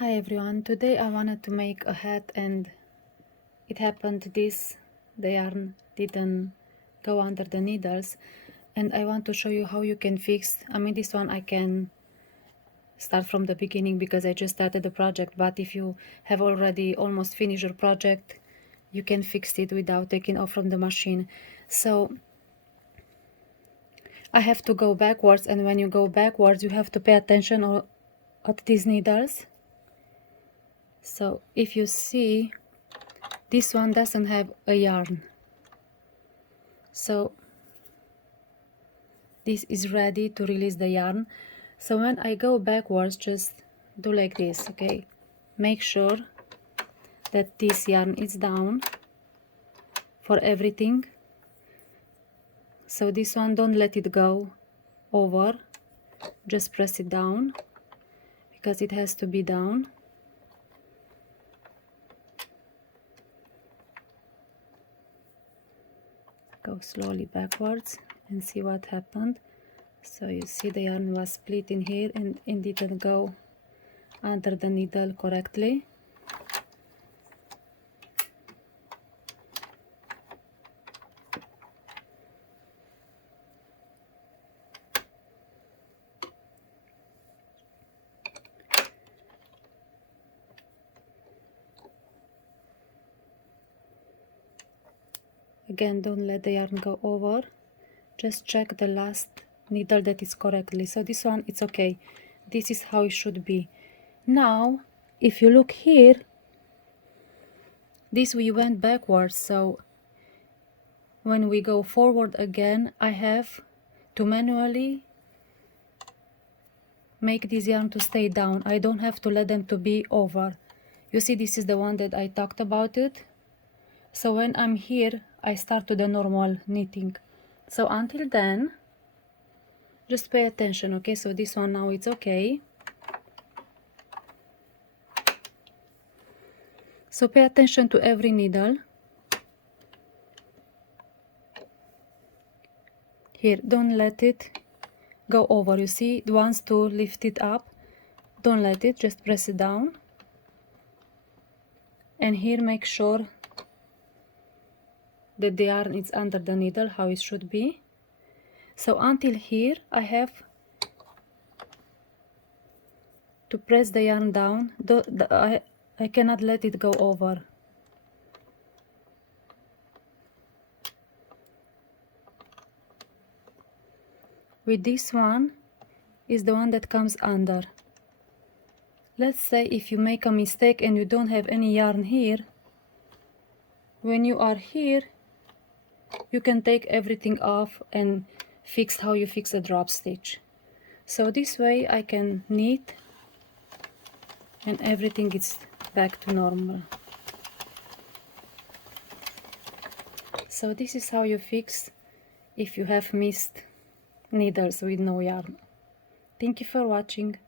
Hi everyone, today I wanted to make a hat and it happened the yarn didn't go under the needles, and I want to show you how you can fix. This one I can start from the beginning because I just started the project, but if you have already almost finished your project, you can fix it without taking off from the machine. So I have to go backwards, and when you go backwards you have to pay attention at these needles. So if you see, this one doesn't have a yarn, so this is ready to release the yarn. So when I go backwards, just do like this, okay? Make sure that this yarn is down for everything. So this one, don't let it go over, just press it down because it has to be down. Go slowly backwards and see what happened. So you see the yarn was split in here and it didn't go under the needle correctly. Again, don't let the yarn go over, just check the last needle that is correctly. So this one, it's okay, this is how it should be. Now if you look here, this we went backwards, so when we go forward again, I have to manually make this yarn to stay down. I don't have to let them to be over. You see, this is the one that I talked about it. So when I'm here, I start to the normal knitting. So until then, just pay attention, okay? So this one now it's okay. So pay attention to every needle. Here, don't let it go over. You see, it wants to lift it up. Don't let it, just press it down. And here, make sure that the yarn is under the needle, how it should be. So until here, I have to press the yarn down. I cannot let it go over. With this one is the one that comes under. Let's say if you make a mistake and you don't have any yarn here, when you are here, you can take everything off and fix how you fix a drop stitch. So this way I can knit and everything is back to normal. So this is how you fix if you have missed needles with no yarn. Thank you for watching.